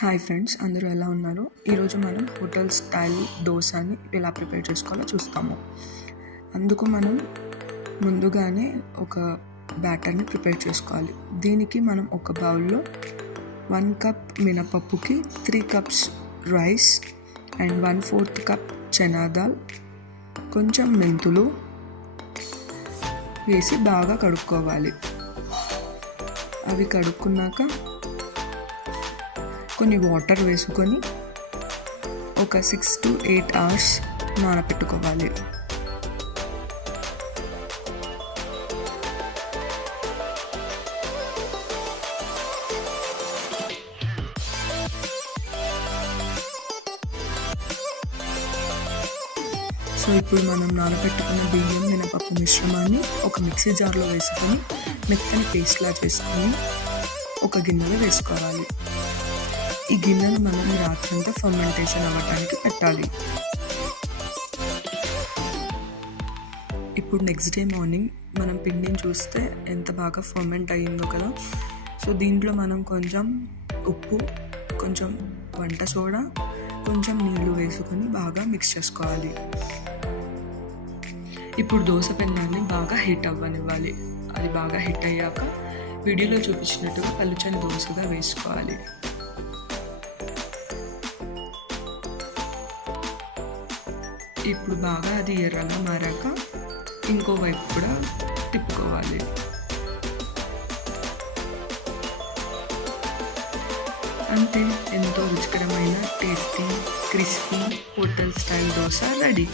Hi friends, అందరూ ఎలా ఉన్నారు? ఈరోజు మనం హోటల్ స్టైల్ దోశని ఎలా ప్రిపేర్ చేసుకోవాలో చూస్తాము. అందుకు మనం ముందుగానే ఒక బ్యాటర్ని ప్రిపేర్ చేసుకోవాలి. దీనికి మనం ఒక బౌల్లో 1 కప్ మినపప్పుకి 3 cups rice and 1/4 cup chana dal, కొంచెం మెంతులు వేసి బాగా కడుక్కోవాలి. అవి కడుక్కున్నాక కొన్ని వాటర్ వేసుకొని ఒక 6 to 8 అవర్స్ నానబెట్టుకోవాలి. సో ఇప్పుడు మనం నానబెట్టుకున్న బియ్యం మినపప్పు మిశ్రమాన్ని ఒక మిక్సీ జార్లో వేసుకొని మెత్తని పేస్ట్లా చేసుకొని ఒక గిన్నెలో వేసుకోవాలి. ఈ గిన్నెను మనం రాత్రంతా ఫర్మెంటేషన్ అవ్వడానికి పెట్టాలి. ఇప్పుడు నెక్స్ట్ డే మార్నింగ్ మనం పిండిని చూస్తే ఎంత బాగా ఫర్మెంట్ అయ్యిందో కదా. సో దీంట్లో మనం కొంచెం ఉప్పు, కొంచెం వంట సోడా, కొంచెం నీళ్లు వేసుకొని బాగా మిక్స్ చేసుకోవాలి. ఇప్పుడు దోశ పెన్నాన్ని బాగా హీట్ అవ్వనివ్వాలి. అది బాగా హీట్ అయ్యాక వీడియోలో చూపించినట్టుగా పలుచని దోశగా వేసుకోవాలి. ఇప్పుడు బాగా అది ఎర్రగా మారాక ఇంకోవైపు కూడా తిప్పుకోవాలి. అంతే, ఎంతో రుచికరమైన tasty crispy hotel style dosa ready.